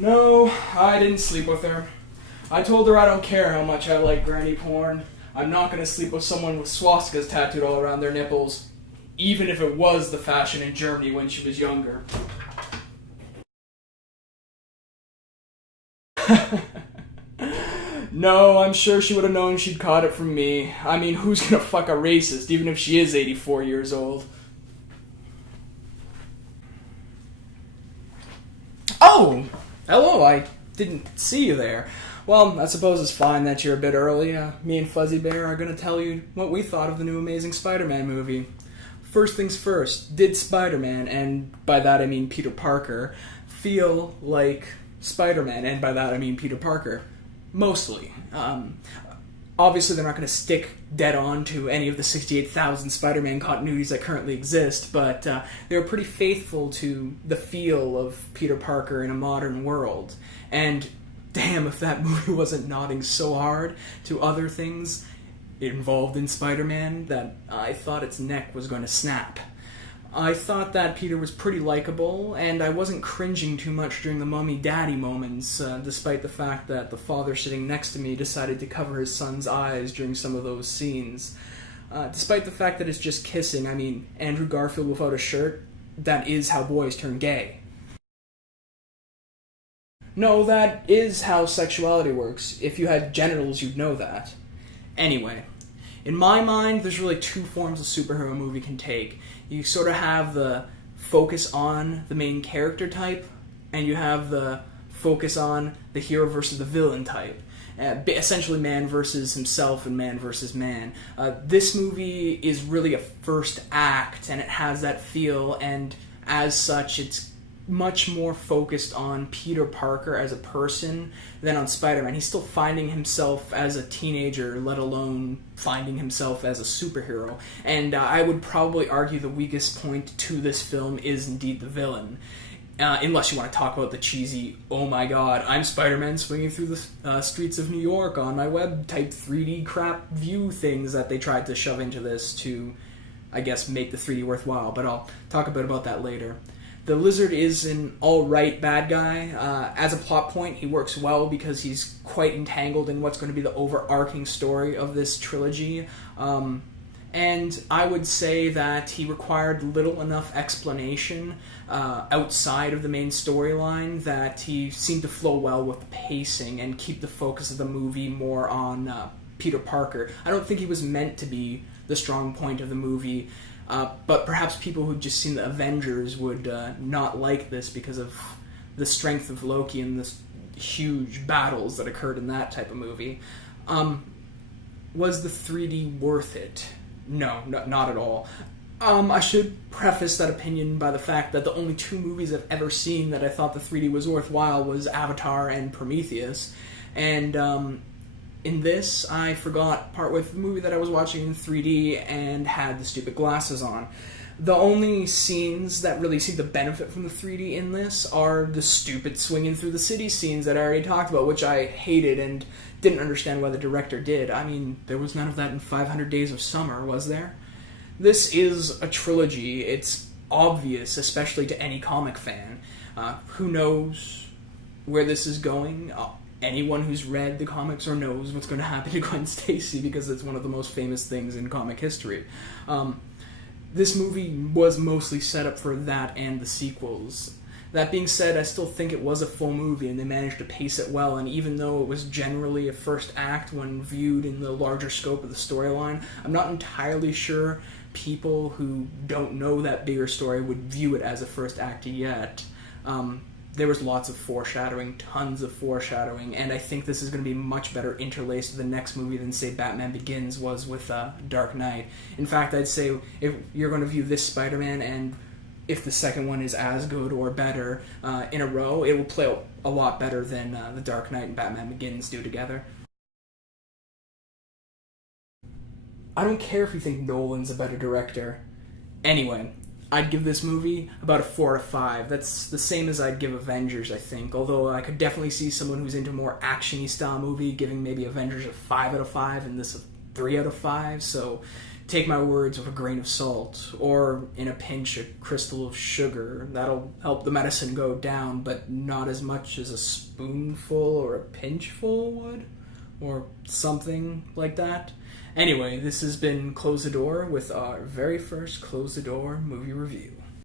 No, I didn't sleep with her. I told her I don't care how much I like granny porn. I'm not gonna sleep with someone with swastikas tattooed all around their nipples, even if it was the fashion in Germany when she was younger. No, I'm sure she would have known she'd caught it from me. I mean, who's gonna fuck a racist, even if she is 84 years old? Oh! Hello, I didn't see you there. Well, I suppose it's fine that you're a bit early. Me and Fuzzy Bear are going to tell you what we thought of the new Amazing Spider-Man movie. First things first, did Spider-Man, and by that I mean Peter Parker, feel like Spider-Man, and by that I mean Peter Parker? Mostly. Obviously they're not going to stick dead on to any of the 68,000 Spider-Man continuities that currently exist, but they were pretty faithful to the feel of Peter Parker in a modern world. And damn, if that movie wasn't nodding so hard to other things involved in Spider-Man that I thought its neck was going to snap. I thought that Peter was pretty likable, and I wasn't cringing too much during the mommy-daddy moments, despite the fact that the father sitting next to me decided to cover his son's eyes during some of those scenes. Despite the fact that it's just kissing, I mean, Andrew Garfield without a shirt, that is how boys turn gay. No, that is how sexuality works. If you had genitals, you'd know that. Anyway, in my mind, there's really two forms a superhero movie can take. You sort of have the focus on the main character type, and you have the focus on the hero versus the villain type. Essentially man versus himself and man versus man. This movie is really a first act, and it has that feel, and as such, it's much more focused on Peter Parker as a person than on Spider-Man. He's still finding himself as a teenager, let alone finding himself as a superhero. And I would probably argue the weakest point to this film is indeed the villain. Unless you want to talk about the cheesy, oh my god, I'm Spider-Man swinging through the streets of New York on my web type 3D crap view things that they tried to shove into this to, I guess, make the 3D worthwhile. But I'll talk a bit about that later. The Lizard is an alright bad guy. As a plot point, he works well because he's quite entangled in what's going to be the overarching story of this trilogy. And I would say that he required little enough explanation outside of the main storyline that he seemed to flow well with the pacing and keep the focus of the movie more on Peter Parker. I don't think he was meant to be the strong point of the movie. But perhaps people who'd just seen the Avengers would not like this because of the strength of Loki and the huge battles that occurred in that type of movie. Was the 3D worth it? No, not at all. I should preface that opinion by the fact that the only two movies I've ever seen that I thought the 3D was worthwhile was Avatar and Prometheus. And in this, I forgot part with the movie that I was watching in 3D and had the stupid glasses on. The only scenes that really seem to benefit from the 3D in this are the stupid swinging through the city scenes that I already talked about, which I hated and didn't understand why the director did. I mean, there was none of that in 500 Days of Summer, was there? This is a trilogy. It's obvious, especially to any comic fan. Who knows where this is going? Anyone who's read the comics or knows what's going to happen to Gwen Stacy because it's one of the most famous things in comic history. This movie was mostly set up for that and the sequels. That being said, I still think it was a full movie and they managed to pace it well, and even though it was generally a first act when viewed in the larger scope of the storyline, I'm not entirely sure people who don't know that bigger story would view it as a first act yet. There was lots of foreshadowing, tons of foreshadowing, and I think this is going to be much better interlaced with the next movie than, say, Batman Begins was with Dark Knight. In fact, I'd say if you're going to view this Spider-Man, and if the second one is as good or better in a row, it will play a lot better than the Dark Knight and Batman Begins do together. I don't care if you think Nolan's a better director. Anyway, I'd give this movie about a 4 out of 5. That's the same as I'd give Avengers, I think. Although I could definitely see someone who's into more action-y style movie giving maybe Avengers a 5 out of 5 and this a 3 out of 5. So take my words with a grain of salt, or in a pinch a crystal of sugar. That'll help the medicine go down, but not as much as a spoonful or a pinchful would, or something like that. Anyway, this has been Close the Door with our very first Close the Door movie review.